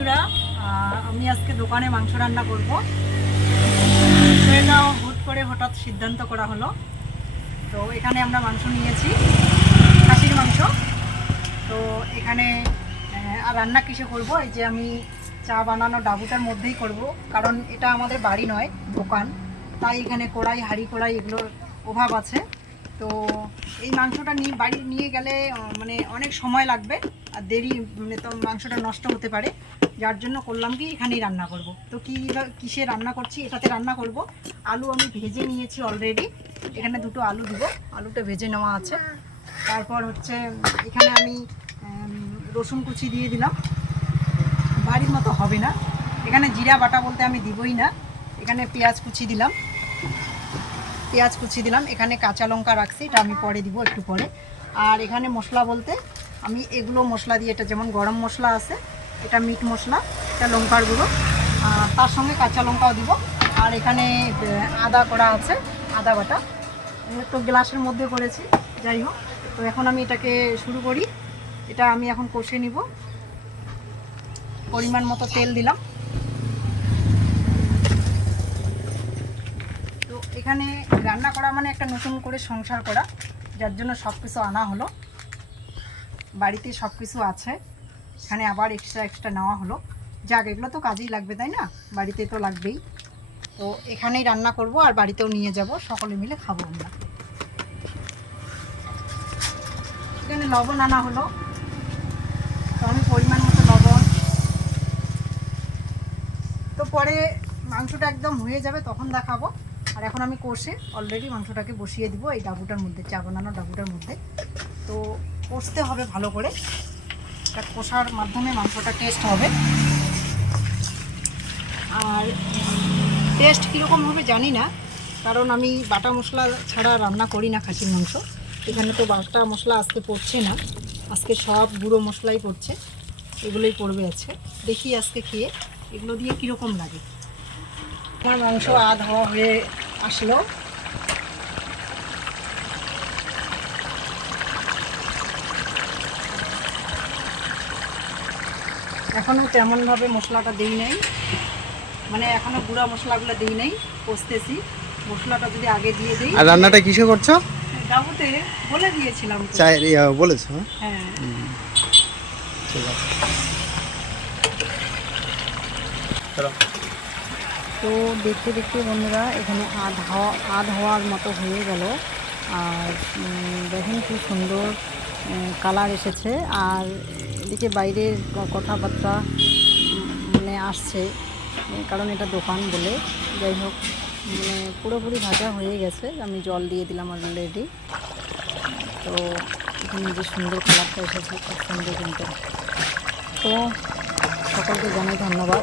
আমি আজকে দোকানে মাংস রান্না করব। এটা হুট করে হঠাৎ সিদ্ধান্ত করা হলো। তো এখানে আমরা মাংস নিয়েছি, খাসির মাংস। তো এখানে রান্না কিসে করব? এই যে আমি চা বানানো ডাবুটার মধ্যেই করব, কারণ এটা আমাদের বাড়ি নয়, দোকান। তাই এখানে কড়াই, হাঁড়ি কড়াই এগুলোর অভাব আছে। তো এই মাংসটা নিয়ে বাড়ি নিয়ে গেলে মানে অনেক সময় লাগবে আর দেরি মানে তো মাংসটা নষ্ট হতে পারে। যার জন্য করলাম কি, এখানেই রান্না করব। তো কী কিসে রান্না করছি, এটাতে রান্না করব। আলু আমি ভেজে নিয়েছি অলরেডি এখানে দুটো আলু দিব। আলুটা ভেজে নেওয়া আছে। তারপর হচ্ছে, এখানে আমি রসুন কুচি দিয়ে দিলাম। বাড়ির মতো হবে না। এখানে জিরা বাটা বলতে আমি দিবই না। এখানে পেঁয়াজ কুচি দিলাম। পেঁয়াজ কুচি দিলাম। এখানে কাঁচা লঙ্কা রাখছি, এটা আমি পরে দিব একটু পরে। আর এখানে মশলা বলতে, আমি এগুলো মশলা দিয়ে, এটা যেমন গরম মশলা আছে, এটা মিট মশলা, এটা লঙ্কার গুঁড়ো তার সঙ্গে কাঁচা লঙ্কাও দিব। আর এখানে আদা করা আছে, আদা বাটা। তো গ্লাসের মধ্যে করেছি, যাই হোক। তো এখন আমি এটাকে শুরু করি। এটা আমি এখন কষে নিব। পরিমাণ মতো তেল দিলাম তো এখানে রান্না করা মানে একটা নতুন করে সংসার করা, যার জন্য সব কিছু আনা হলো। বাড়িতে সব কিছু আছে, এখানে আবার এক্সট্রা এক্সট্রা নেওয়া হলো। যাক, এগুলো তো কাজেই লাগবে, তাই না? বাড়িতে তো লাগবেই। তো এখানেই রান্না করব আর বাড়িতেও নিয়ে যাব, সকলে মিলে খাব আমরা। এখানে লবণ আনা হলো। তো আমি পরিমাণ মতো লবণ। তো পরে মাংসটা একদম হয়ে যাবে, তখন দেখাবো। আর এখন আমি কষে অলরেডি মাংসটাকে বসিয়ে দিব এই ডাবুটার মধ্যে, চা বানানো ডাবুটার মধ্যে। তো কষতে হবে ভালো করে। এটা কষার মাধ্যমে মাংসটা টেস্ট হবে। আর টেস্ট কীরকম হবে জানি না, কারণ আমি বাটা মশলা ছাড়া রান্না করি না খাসির মাংস। এখানে তো বাটা মশলা আজকে পড়ছে না, আজকে সব গুঁড়ো মশলাই পড়ছে, এগুলোই পড়বে আছে। দেখি আজকে খেয়ে এগুলো দিয়ে কীরকম লাগে। আমার মাংস আধ হওয়া হয়ে আসলো। এখনও তেমনভাবে মশলাটা দিই নাই। মানে এখনও গুঁড়া মশলাগুলো দিই নাই কষতেছি। মশলাটা যদি আগে দিয়ে দিই। আর রান্নাটা কিসে করছ? ডাবুতে বলে দিয়েছিলাম তো। চাই বলেছ? হ্যাঁ? হ্যাঁ ঠিক আছে। চলো। তো দেখতে দেখতে বন্ধুরা এখানে আধ হওয়া, আধ হওয়ার মতো হয়ে গেল। আর দেখেন কি সুন্দর কালার এসেছে। আর এদিকে বাইরের কথাবার্তা মানে আসছে কারণ এটা দোকান বলে। যাই হোক মানে পুরোপুরি ভাজা হয়ে গেছে। আমি জল দিয়ে দিলাম অলরেডি তো এখানে যে সুন্দর কালারটা এসেছে, খুব সুন্দর কিন্তু। তো সকলকে জানাই ধন্যবাদ।